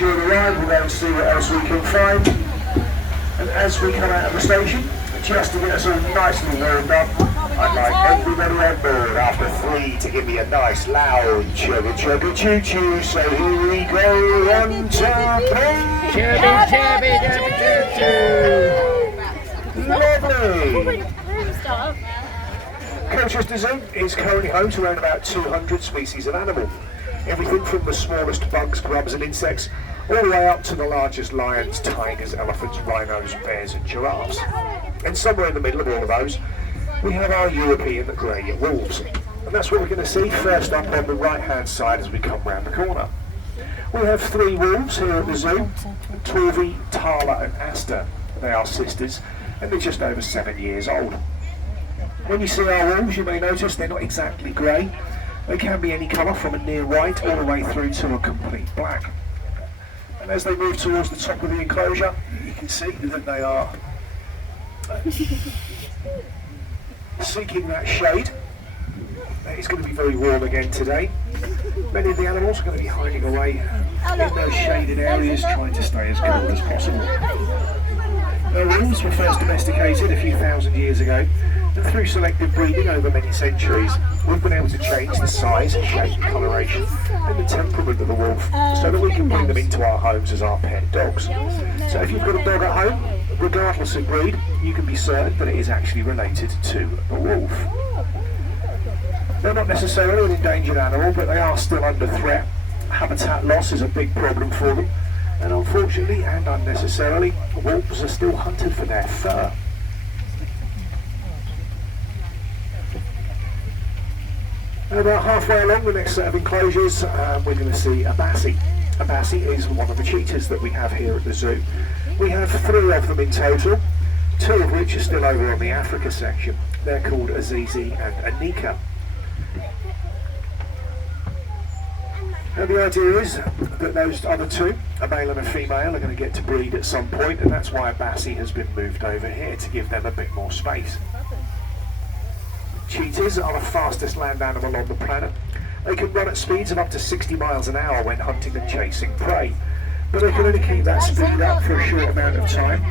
enjoy the ride. We'll go and see what else we can find. And as we come out of the station, just to get us all nicely warmed up, I'd like everybody on board after 3 to give me a nice loud chugga chugga choo choo. So here we go, 1, 2, 3. Chubby, chubby, chubby, choo choo. Lovely. Colchester Zoo is currently home to around about 200 species of animal. Everything from the smallest bugs, grubs and insects, all the way up to the largest lions, tigers, elephants, rhinos, bears and giraffes. And somewhere in the middle of all of those, we have our European grey wolves. And that's what we're going to see first up on the right hand side as we come round the corner. We have 3 wolves here at the zoo, Torvi, Tala and Asta. They are sisters and they're just over 7 years old. When you see our wolves, you may notice they're not exactly grey. They can be any colour from a near white all the way through to a complete black. And as they move towards the top of the enclosure, you can see that they are seeking that shade. It's going to be very warm again today. Many of the animals are going to be hiding away in those shaded areas, trying to stay as cool as possible. The wolves were first domesticated a few thousand years ago, and through selective breeding over many centuries, we've been able to change the size, shape, coloration and the temperament of the wolf so that we can bring them into our homes as our pet dogs. So if you've got a dog at home, regardless of breed, you can be certain that it is actually related to a wolf. They're not necessarily an endangered animal, but they are still under threat. Habitat loss is a big problem for them, and unfortunately and unnecessarily, wolves are still hunted for their fur. And about halfway along the next set of enclosures, we're going to see a bassie. A bassie is one of the cheetahs that we have here at the zoo. We have 3 of them in total, 2 of which are still over on the Africa section. They're called Azizi and Anika. And the idea is that those other 2, a male and a female, are going to get to breed at some point, and that's why a bassie has been moved over here to give them a bit more space. Cheetahs are the fastest land animal on the planet. They can run at speeds of up to 60 miles an hour when hunting and chasing prey, but they can only keep that speed up for a short amount of time.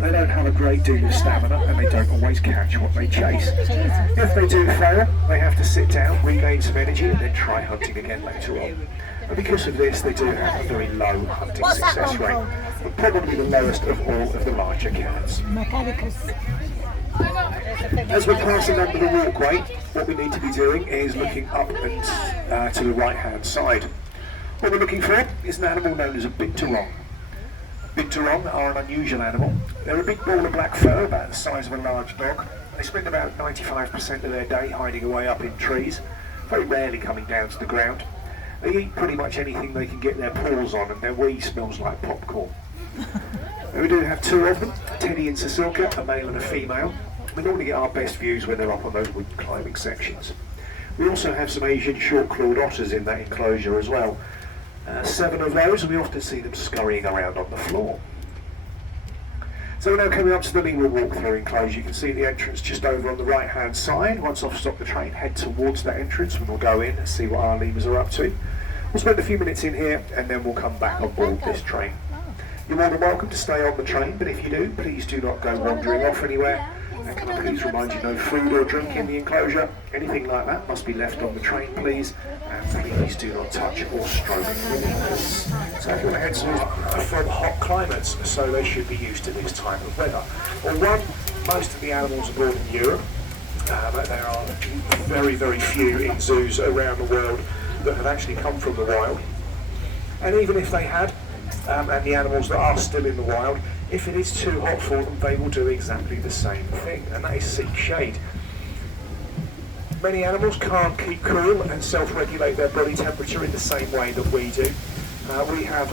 They don't have a great deal of stamina and they don't always catch what they chase. If they do fail, they have to sit down, regain some energy and then try hunting again later on. And because of this, they do have a very low hunting success rate, but probably the lowest of all of the larger cats. As we're passing under the walkway, what we need to be doing is looking up and to the right hand side. What we're looking for is an animal known as a binturong. Binturong are an unusual animal. They're a big ball of black fur, about the size of a large dog. They spend about 95% of their day hiding away up in trees, very rarely coming down to the ground. They eat pretty much anything they can get their paws on, and their wee smells like popcorn. We do have 2 of them, Teddy and Cecilka, a male and a female. We normally get our best views when they're up on those wood climbing sections. We also have some Asian short-clawed otters in that enclosure as well. 7 of those, and we often see them scurrying around on the floor. So we're now coming up to the Lima walk-through enclosure. You can see the entrance just over on the right-hand side. Once I've stopped the train, head towards that entrance and we'll go in and see what our lemurs are up to. We'll spend a few minutes in here and then we'll come back on board this train. You're more than welcome to stay on the train, but if you do, please do not go wandering off anywhere. And can I please remind you, no food or drink in the enclosure, anything like that must be left on the train please, and please do not touch or stroke windows. So if you want to head from hot climates, so they should be used to this type of weather. Well, most of the animals are born in Europe, but there are very, very few in zoos around the world that have actually come from the wild. And even if they had, and the animals that are still in the wild, if it is too hot for them, they will do exactly the same thing, and that is seek shade. Many animals can't keep cool and self-regulate their body temperature in the same way that we do. We have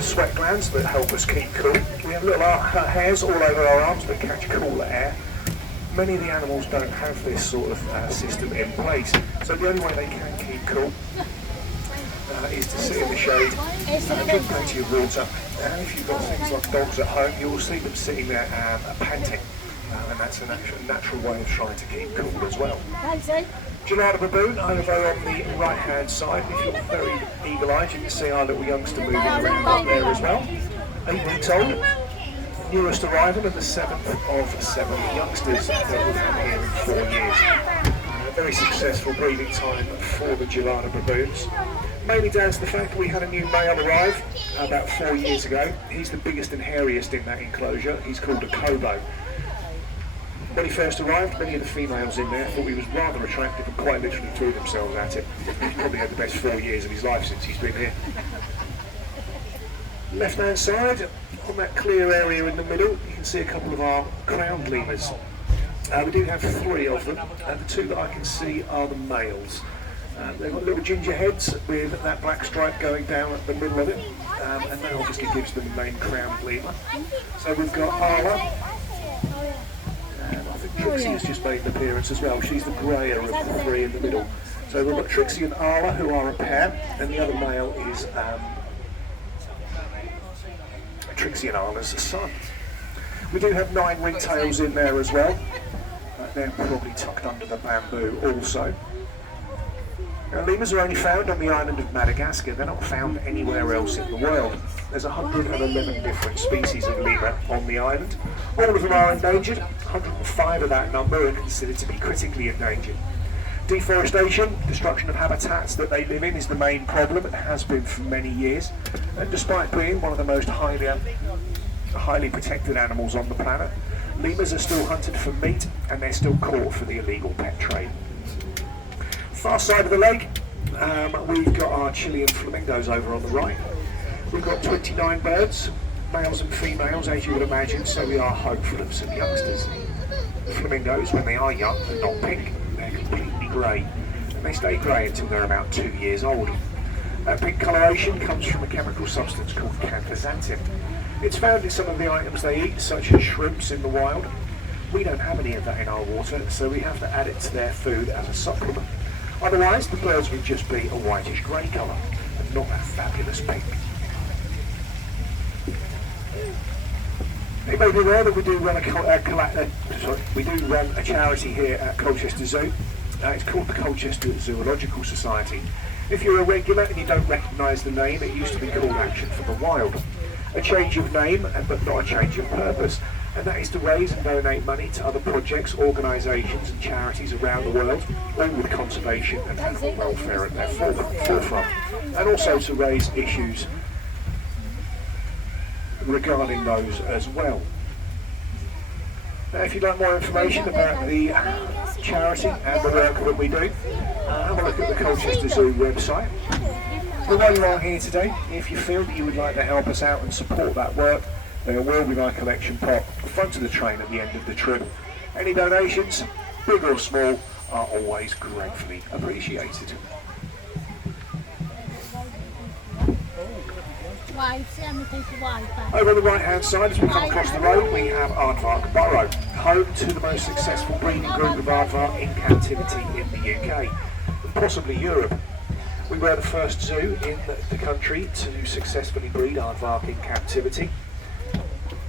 sweat glands that help us keep cool. We have little hairs all over our arms that catch cooler air. Many of the animals don't have this sort of system in place, so the only way they can keep cool is to sit in the shade, drink plenty of water, and if you've got things like dogs at home, you'll see them sitting there panting, and that's a natural way of trying to keep cool as well. Gelada baboon over on the right hand side. If you're very eagle eyed, you can see our little youngster moving around up there as well. 8 weeks old, newest arrival and the 7th of 7 youngsters that we've had here in 4 years. A very successful breeding time for the Gelada baboons. Mainly down to the fact that we had a new male arrive about 4 years ago. He's the biggest and hairiest in that enclosure. He's called a Kobo. When he first arrived, many of the females in there thought he was rather attractive and quite literally threw themselves at him. He's probably had the best 4 years of his life since he's been here. Left hand side, on that clear area in the middle, you can see a couple of our crowned lemurs. We do have 3 of them, and the 2 that I can see are the males. They've got little ginger heads with that black stripe going down at the middle of it, and that obviously gives them the name crowned lemur. So we've got Arla, and I think Trixie has just made an appearance as well. She's the greyer of the 3 in the middle. So we've got Trixie and Arla, who are a pair, and the other male is Trixie and Arla's son. We do have 9 ringtails in there as well. They're probably tucked under the bamboo also. Now, lemurs are only found on the island of Madagascar. They're not found anywhere else in the world. There's 111 different species of lemur on the island. All of them are endangered. 105 of that number are considered to be critically endangered. Deforestation, destruction of habitats that they live in, is the main problem. It has been for many years. And despite being one of the most highly protected animals on the planet, lemurs are still hunted for meat and they're still caught for the illegal pet trade. Far side of the lake, we've got our Chilean flamingos over on the right. We've got 29 birds, males and females, as you would imagine, so we are hopeful of some youngsters. The flamingos, when they are young, are not pink, they're completely grey, and they stay grey until they're about 2 years old. That pink coloration comes from a chemical substance called canthaxanthin. It's found in some of the items they eat, such as shrimps in the wild. We don't have any of that in our water, so we have to add it to their food as a supplement. Otherwise, the birds would just be a whitish grey colour, and not that fabulous pink. You may be aware that we do run a charity here at Colchester Zoo. It's called the Colchester Zoological Society. If you're a regular and you don't recognise the name, it used to be called Action for the Wild. A change of name, but not a change of purpose. And that is to raise and donate money to other projects, organisations and charities around the world, all with conservation and animal welfare at their forefront, and also to raise issues regarding those as well. Now, if you'd like more information about the charity and the work that we do, have a look at the Colchester Zoo website. But while you are here today, if you feel that you would like to help us out and support that work, there will be my collection pot front of the train at the end of the trip. Any donations, big or small, are always gratefully appreciated. Over on the right hand side, as we come across the road, we have Aardvark Burrow, home to the most successful breeding group of aardvark in captivity in the UK, and possibly Europe. We were the first zoo in the country to successfully breed aardvark in captivity.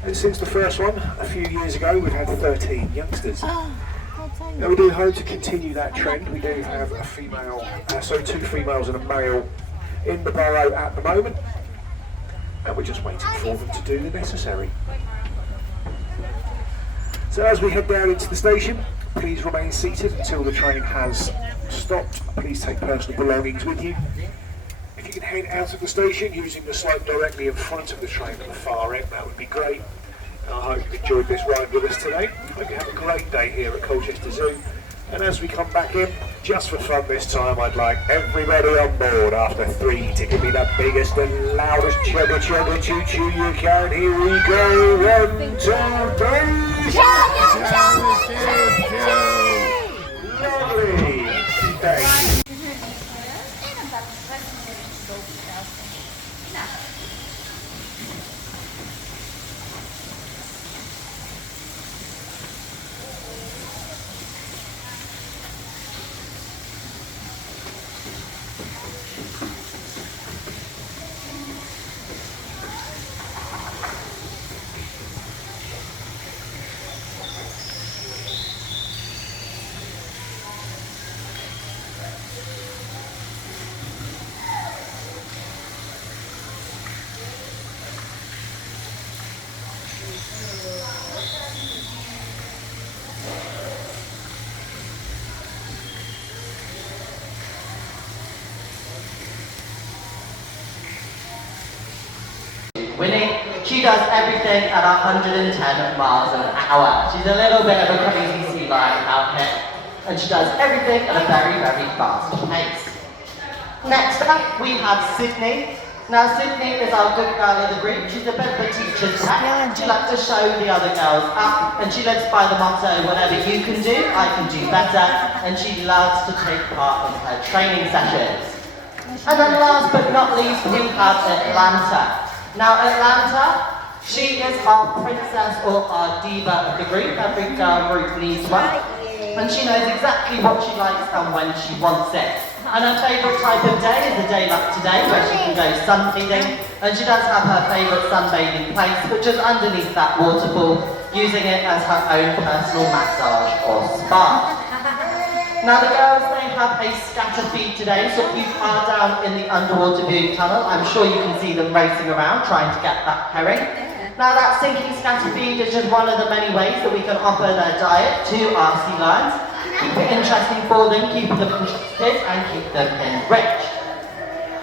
And since the first one, a few years ago, we've had 13 youngsters. Now we do hope to continue that trend. We do have a female, 2 females and a male in the burrow at the moment. And we're just waiting for them to do the necessary. So as we head down into the station, please remain seated until the train has stopped. Please take personal belongings with you. If you can head out of the station using the slope directly in front of the train at the far end, that would be great. I hope you enjoyed this ride with us today. I hope you have a great day here at Colchester Zoo. And as we come back in, just for fun this time, I'd like everybody on board after 3 to give me the biggest and loudest chugga chugga choo choo you can. Here we go, 1, 2, 3. Lovely. Thank you. Winnie, she does everything at 110 miles an hour. She's a little bit of a crazy sea lion out here, and she does everything at a very, very fast pace. Next up, we have Sydney. Now, Sydney is our good girl of the group. She's a bit of a teacher's pet. She likes to show the other girls up, and she lives by the motto, whatever you can do, I can do better, and she loves to take part in her training sessions. And then last but not least, we have Atlanta. Now Atlanta, she is our princess or our diva of the group. Every girl group needs one. And she knows exactly what she likes and when she wants it. And her favourite type of day is a day like today where she can go sunbathing. And she does have her favourite sunbathing place, which is underneath that waterfall, using it as her own personal massage or spa. Now the girls, they have a scatter feed today, so if you are down in the underwater viewing tunnel, I'm sure you can see them racing around trying to get that herring. Now that sinking scatter feed is just one of the many ways that we can offer their diet to our sea lions. Keep it interesting for them, keep them interested and keep them enriched.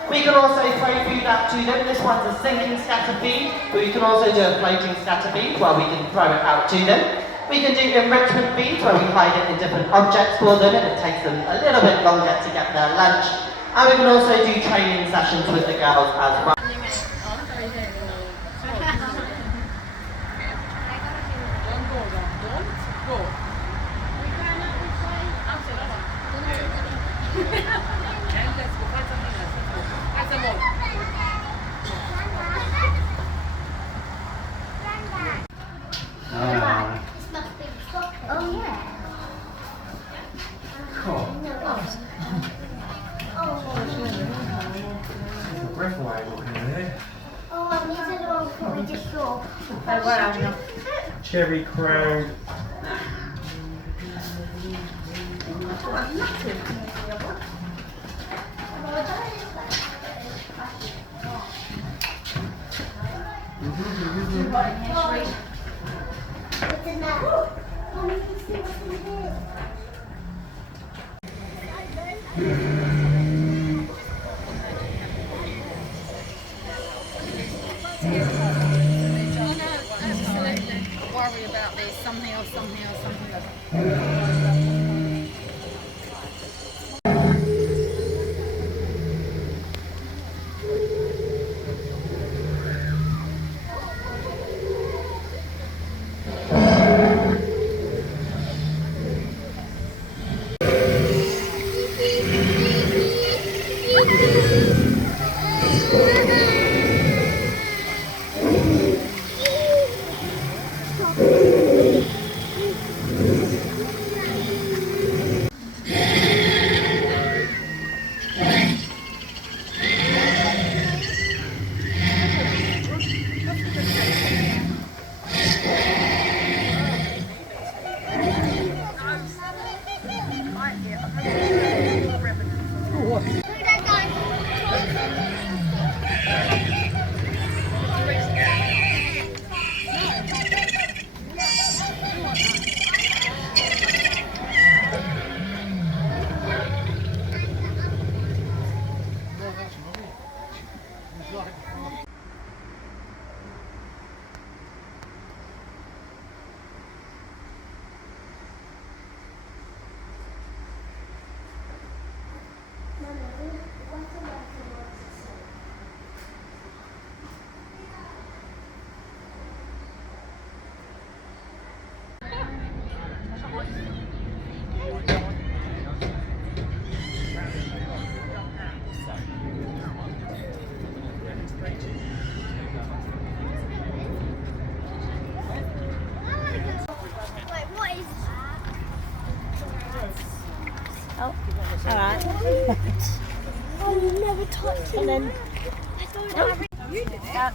We can also throw food out to them. This one's a sinking scatter feed, but we can also do a floating scatter feed where we can throw it out to them. We can do enrichment feeds where we hide it in different objects for them and it takes them a little bit longer to get their lunch. And we can also do training sessions with the girls as well. Cherry crown. Worry about this, something else, something else, something else. Alright. Oh, you never touched it. And then... You did it. Yeah?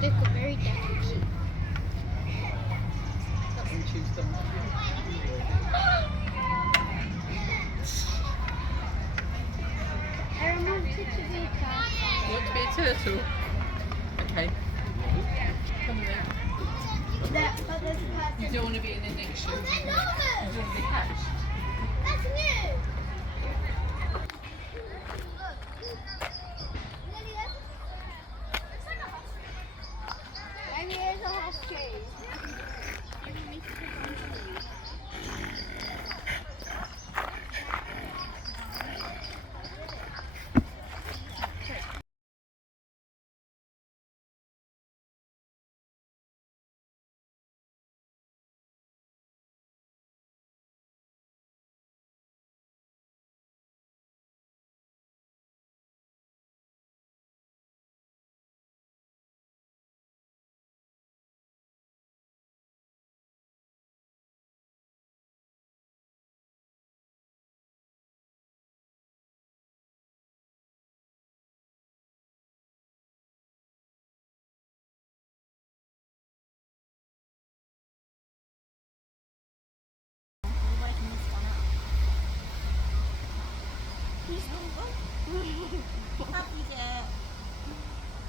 They've got very delicate. I removed it to be a cat. You want to be a turtle? Okay. Come here. But there's a person. You don't want to be in the next shoe. You That's want to be hatched. new. Maybe there's a husky.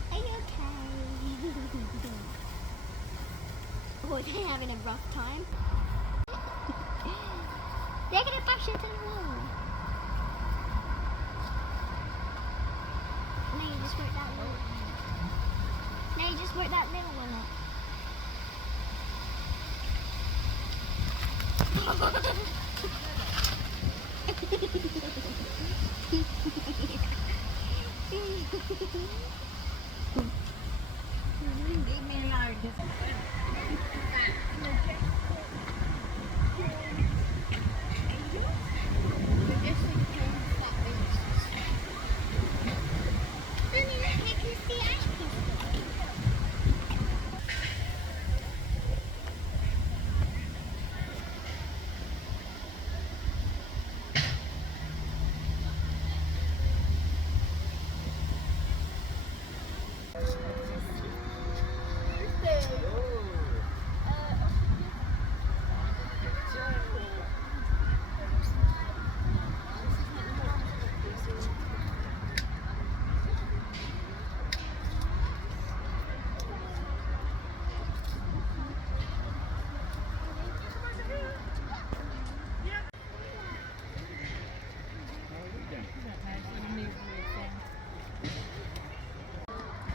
Are you okay? Oh, they're having a rough time. They're gonna bash into the wall. No, you just work that little. No, you just work that little one up. Leave me alone.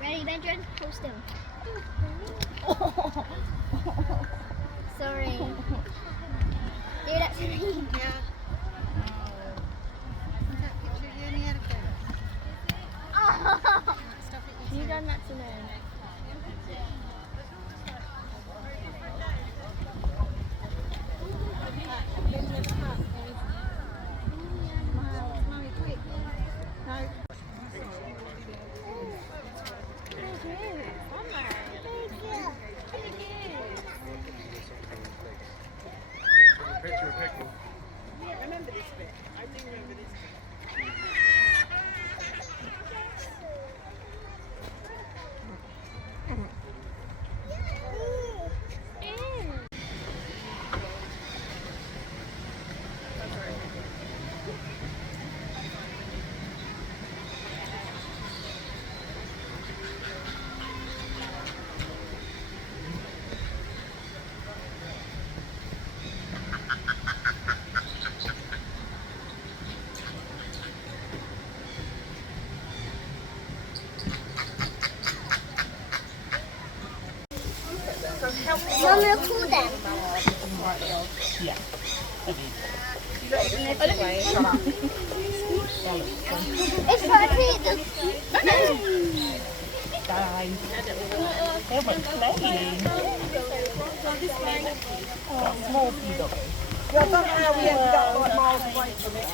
Ready, Benjamin? Hold still. Sorry. Do that to me. Yeah. That picture of you in the elephant. Stop it. You done that to me. Mummy, quick. No. Remember this bit. I do remember this bit. Mum will call them. It's for a pizza. They went playing. Small feed of it. Well, I don't know how we ended up like miles away from it.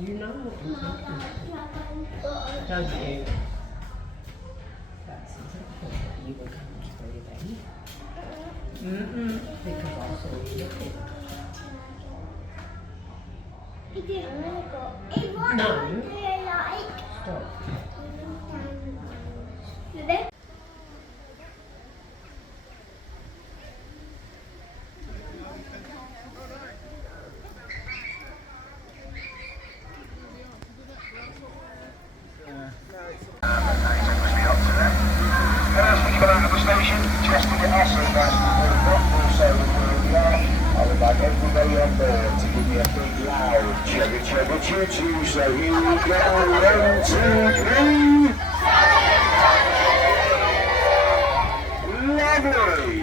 You know what you're thinking. Don't you? That's exactly what you were coming to then. Because I saw you looking. No. Stop. just to get us all nice and warmed up, also where we are, I would like everybody on board to give me a big loud chugga chugga choo choo. So here we go, 1, 2, 3. Lovely.